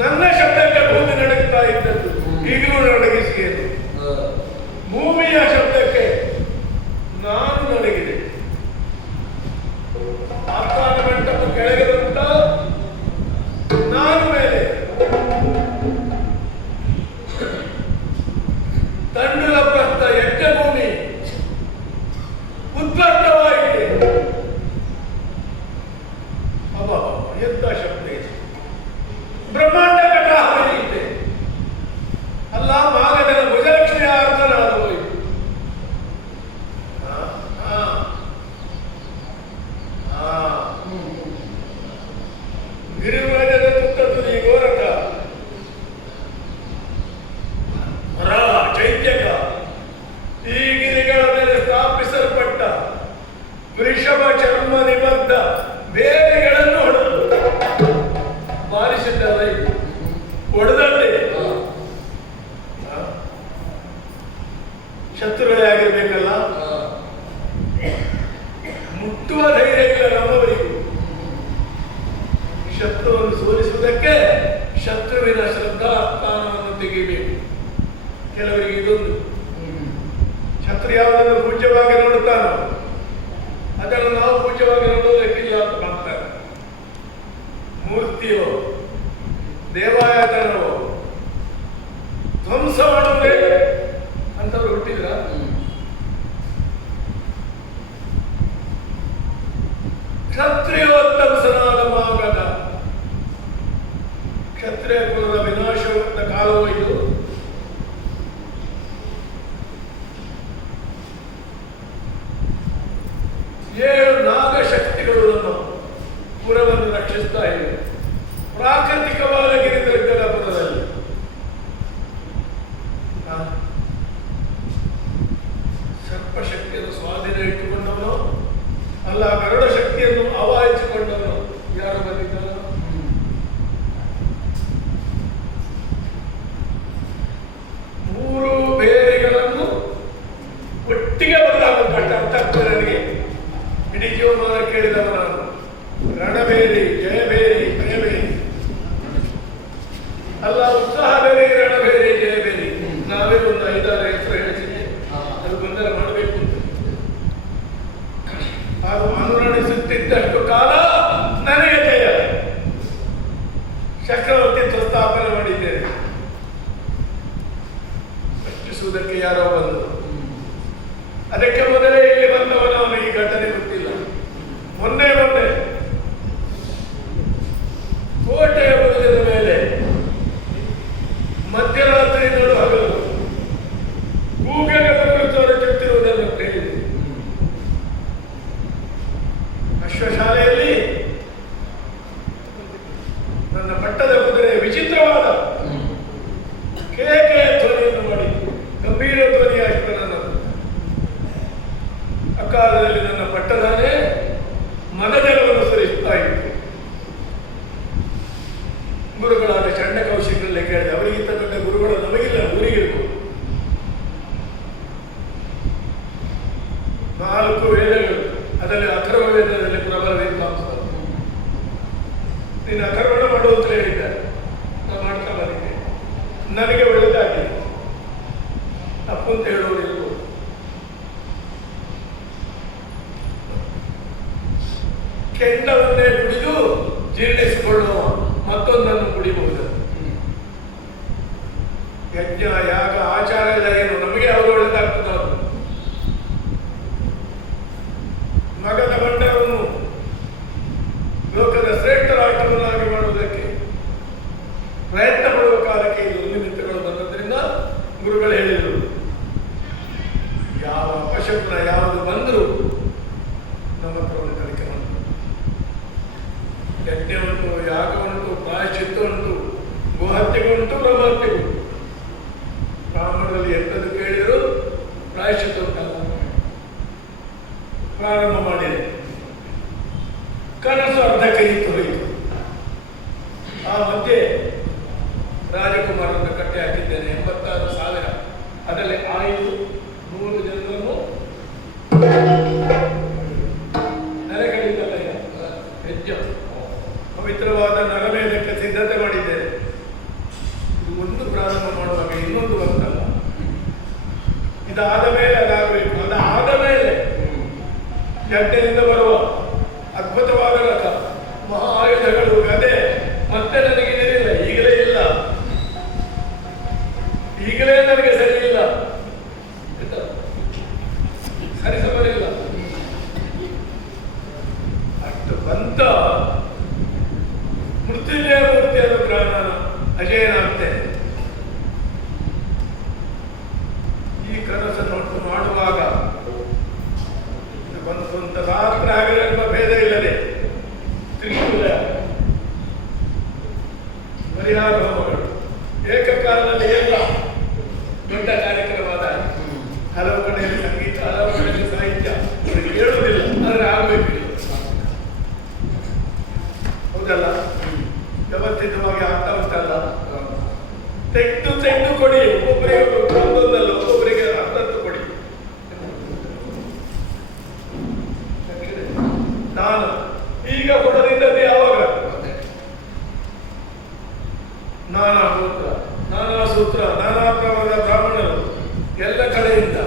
ನನ್ನ ಶಬ್ದಕ್ಕೆ ಭೂಮಿ ನಡಗ್ತಾ ಇದ್ದದ್ದು ಈಗಲೂ ನಡಗಿಸಿಯದು. ಭೂಮಿಯ ಶಬ್ದಕ್ಕೆ ನಾನು ನಡಗಿದೆ. ಆಸ್ಥಾನ ಮಂಟಪ ಕೆಳಗೆ ಬಂತ, ನಾನು ಮೇಲೆ. ತಂಡುಲ ಪ್ರಸ್ಥ ಯಜ್ಞಭೂಮಿ ಉದ್ಭರ್ತವಾಗಿದೆ. ಅಬ್ಬಾ, ಎಂತ ಶಬ್ದ ಇದೆ! ಬ್ರಹ್ಮಾಂಡ ಕಟಾಹರಿ ಇದೆ. ಅಲ್ಲ, ಮಾಗದನ ಭುಜಲಕ್ಷ್ಮಿಯ ಅರ್ಥನಾದ ಹೋಯಿತು. ಗಿರಿರಾಜದ ತುತ್ತದ್ದು ಈ ಗೋರಕ ಚೈತ್ಯಕ ಈ ಗಿರಿಗಳ ಮೇಲೆ ಸ್ಥಾಪಿಸಲ್ಪಟ್ಟ ವೃಷಭ ಚರ್ಮ ನಿಬದ್ಧ ಬೇರೆಗಳನ್ನು ಹೊಡೆದು ಬಾರಿಸಿದ್ದಲ್ಲ. ಇದು ಹೊಡೆದಲ್ಲಿ ಶತ್ರುಗಳೇ ಆಗಿರ್ಬೇಕಲ್ಲ. ಮುಟ್ಟುವ ಧೈರ್ಯ ಇಲ್ಲ ನಮ್ಮವರಿಗೂ. ಶತ್ರುವನ್ನು ಸೋಲಿಸುವುದಕ್ಕೆ ಶತ್ರುವಿನ ಶ್ರದ್ಧಾ ಸ್ಥಾನವನ್ನು ತೆಗೆಯಬೇಕು. ಕೆಲವರಿಗೆ ಇದೊಂದು, ಶತ್ರು ಯಾವುದನ್ನು ಪೂಜ್ಯವಾಗಿ ನೋಡುತ್ತಾನೋ ಅದನ್ನು ನಾವು ಪೂಜ್ಯವಾಗಿ ನೋಡುವುದಕ್ಕಿಲ್ಲ ಅಂತ ಮಾಡ್ತಾರೆ. ಮೂರ್ತಿಯೋ ದೇವಾಯತನವೋ ಧ್ವಂಸ ಮಾಡುವುದೇ ಅಂತವ್ರು ಹುಟ್ಟಿದ್ರ? ಕ್ಷತ್ರಿಯೋತ್ತಂಸನಾದ ಮಾಗದ ಕ್ಷತ್ರಿಯ ಕುಲದ ವಿನಾಶವಾದ ಕಾಲವೋ ಇದು. ಏಳು ನಾಗಶಕ್ತಿಗಳು ನಮ್ಮ ಪುರವನ್ನು ರಕ್ಷಿಸ್ತಾ ಇವೆ. ಪ್ರಾಕೃತಿಕವಾದ ಗಿರಿದುರ್ಗದ ಪುರದಲ್ಲಿ ಸರ್ಪಶಕ್ತಿಯನ್ನು ಸ್ವಾಧೀನ ಇಟ್ಟುಕೊಂಡವನು ಅಲ್ಲ, ಗರುಡ ಶಕ್ತಿಯನ್ನು ಆವಾಹಿಸಿಕೊಂಡವನು ಯಾರು ಬಂದಿದ್ದಾನೋ. ಮೂರು ಬೇರೆಗಳನ್ನು ಒಟ್ಟಿಗೆ ಬದಲಾಗುತ್ತ ಅಂತಃಪುರನಿಗೆ ಇಡೀ ಜೀವಮಾನ ಕೇಳಿದವ ನಾನು. ರಣಬೇರಿ, ಜಯಬೇರಿ, ಭಯಬೇರಿ ಅಲ್ಲ, ಉತ್ಸಾಹ ಬೇರೆ, ರಣಬೇರಿ, ಜಯಬೇರಿ. ನಾವೇ ಒಂದು 5-6 ಹೆಸರು ಹೇಳ್ತೀನಿ, ಅದು ಗೊಂದಲ ಮಾಡಬೇಕು ಅಂತ. ಹಾಗೂ ಅನುರಣಿಸುತ್ತಿದ್ದಷ್ಟು ಕಾಲ ನನಗೆ ಜಯ. ಚಕ್ರವರ್ತಿತ್ವ ಸ್ಥಾಪನೆ ಮಾಡಿದ್ದೇನೆ. ರಕ್ಷಿಸುವುದಕ್ಕೆ ಯಾರೋ ಬಂದರು. ಅದಕ್ಕೆ ಮೊದಲೇ ಇಲ್ಲಿ ಬಂದವನ ಈ ಘಟನೆ ಗೊತ್ತಿಲ್ಲ. ಮೊನ್ನೆ ಕೋಟೆಯ ಬುರುಜದ ಮೇಲೆ ಮಧ್ಯರಾತ್ರಿ ನಡು ಹಗಲು ಗೂಗೆಗಳ ಕುರಿತು ಚುತ್ತಿರುವುದನ್ನು ಕೇಳಿದೆ. ಅಶ್ವಶಾಲೆಯಲ್ಲಿ ನನ್ನ ಪಟ್ಟದ ಕುದುರೆ ವಿಚಿತ್ರವಾದ ಕೇಕೆ ಧ್ವನಿಯನ್ನು ಮಾಡಿ ಗಂಭೀರ ಧ್ವನಿಯಾಗಿತ್ತು. ನನ್ನದು ಅಕಾಲದಲ್ಲಿ ನನ್ನ ಪಟ್ಟದಾನೆ ಮದಜಲವನ್ನು ಸುರಿಸ್ತಾ ಇತ್ತು. ಗುರುಗಳಾದ ಚಂಡ ಕೌಶಿಕರಲ್ಲೇ ಕೇಳಿದೆ. ಅವರಿಗಿಂತ ದೊಡ್ಡ ಗುರುಗಳು ನಮಗಿಲ್ಲ, ಊರಿಗಿರ್ಬೋದು. 4 ವೇದಗಳು, ಅದರಲ್ಲಿ ಅಥರ್ವ ವೇದದಲ್ಲಿ ಪ್ರಬಲ ವಿದ್ವಾಂಸ. ನೀನು ಅಥರ್ವಣ ಮಾಡು ಅಂತ ಹೇಳಿದ್ದಾರೆ. ನಾನು ಮಾಡ್ತಾ ಬಂದಿದ್ದೆ. ನನಗೆ ಒಳ್ಳೆದಾಗಿ ತಪ್ಪು ಅಂತ ಹೇಳುವುದಿಲ್ಲ. ಕೆಂಡವನ್ನೇ ಕುಡಿದು ಜೀರ್ಣಿಸಿಕೊಳ್ಳುವ ಮತ್ತೊಂದನ್ನು ಕುಡಿಬಹುದು. ಯಜ್ಞ, ಯಾಗ, ಆಚಾರ ಎಲ್ಲ ಏನು ನಮಗೆ ಯಾವುದು ಒಳ್ಳೆದಾಗ್ತದೆ. ಅದು ಮಗದ ಬಂಡವನ್ನು ಲೋಕದ ಶ್ರೇಷ್ಠ ರಾಷ್ಟ್ರವನ್ನಾಗಿ ಮಾಡುವುದಕ್ಕೆ ಪ್ರಯತ್ನ ಪಡುವ ಕಾಲಕ್ಕೆ ಇದು ನಿಮಿತ್ತಗಳು ಬಂದದ್ರಿಂದ ಗುರುಗಳು ಹೇಳಿದರು, ಯಾವ ಅಪಶಕುನ ಯಾವುದು ಬಂದರೂ ನಮ್ಮ ಹತ್ರ ಒಂದು ಕಲಿಕೆ ಬಂತು. ಯಜ್ಞ ಉಂಟು, ಯಾಗ ಉಂಟು, ಪ್ರಾಯಶ್ಚಿತ್ತ ಉಂಟು, ಗೋಹತ್ಯೆಗೆ ಉಂಟು, ಬ್ರಹ್ಮಹತ್ಯೆ ಉಂಟು. ಬ್ರಾಹ್ಮಣರಲ್ಲಿ ಎಂಥದ್ದು ಕೇಳಿದರು ಪ್ರಾಯಶ್ಚಿತ್ತ ಉಂಟಲ್ಲ, ಪ್ರಾರಂಭ ಮಾಡಿದೆ. ಕನಸು ಅರ್ಧ ಕೈಯಿತ್ತು ಹೋಯಿತು. ಆ ಮಧ್ಯೆ ರಾಜಕುಮಾರನ್ನು ಕಟ್ಟಿ ಹಾಕಿದ್ದೇನೆ. 86,000. ಅದರಲ್ಲಿ 100 ಜನರನ್ನು ನೆಲೆಕಡಿದ್ದಲ್ಲ. ಹೆಜ್ಜೆ ಪವಿತ್ರವಾದ ನರಮೇಧಕ್ಕೆ ಸಿದ್ಧತೆ ಮಾಡಿದ್ದೇನೆ. ಇದಾದ ಮೇಲೆ ಅದಾಗಬೇಕು. ಅದಾದ ಮೇಲೆ ಯಜ್ಞದಿಂದ ಬರುವ ಅದ್ಭುತವಾದ ರಥ, ಮಹಾ ಆಯುಧಗಳು, ಗದೆ ಮತ್ತೆ ನನಗೆ ಇರಲಿಲ್ಲ, ಈಗಲೇ ಇಲ್ಲ, ಈಗಲೇ ನನಗೆ ಸರಿ ಇಲ್ಲ, ಸರಿಸಬರಿಲ್ಲ. ಅಷ್ಟು ಬಂತ ಮೃತ್ಯುಂಜಯ ಮೂರ್ತಿ ಅನುಗ್ರಹ ನಾನು ಅಜಯನಾಗ್ತೇನೆ. ಈ ಕನಸನ್ನು ಮಾಡುವಾಗ ಒಂದು ರಾತ್ರಿ ಹಗಲೆಂಬ ಭೇದ ಇಲ್ಲದೆ ತ್ರಿಶೂಲ, ಪರಿಹಾರ ಹೋಮಗಳು, ಏಕಕಾಲದಲ್ಲಿ ಎಲ್ಲ ದೊಡ್ಡ ಕಾರ್ಯಕ್ರಮದ ಹಲವು ಕಡೆಯಲ್ಲಿ ಸಂಗೀತ, ಹಲವು ಕಡೆಯಲ್ಲಿ ಸಾಹಿತ್ಯ, ಅವರಿಗೆ ಹೇಳುವುದಿಲ್ಲ, ಆದರೆ ಆಗಬೇಕು. ಹೌದಲ್ಲ, ವ್ಯವಸ್ಥಿತವಾಗಿ ಆಗ್ತಾ ಉಂಟಲ್ಲ. ತೆಗೆದು ತೆಗೆದು ಕೊಡಿ, ಒಬ್ಬೊಬ್ಬರಿಗೆ ಒಂದೊಂದಲ್ಲ, ಒಬ್ಬೊಬ್ಬರಿಗೆ ಅರ್ಧತ್ತು ಕೊಡಿ. ನಾನು ಈಗ ಕೊಡದಿದ್ದದ್ದು ಯಾವಾಗ? ನಾನಾ ಗೋತ್ರ, ನಾನಾ ಸೂತ್ರ, ನಾನಾ ಪ್ರಮಾಣದ ಬ್ರಾಹ್ಮಣರು ಎಲ್ಲ ಕಡೆಯಿಂದ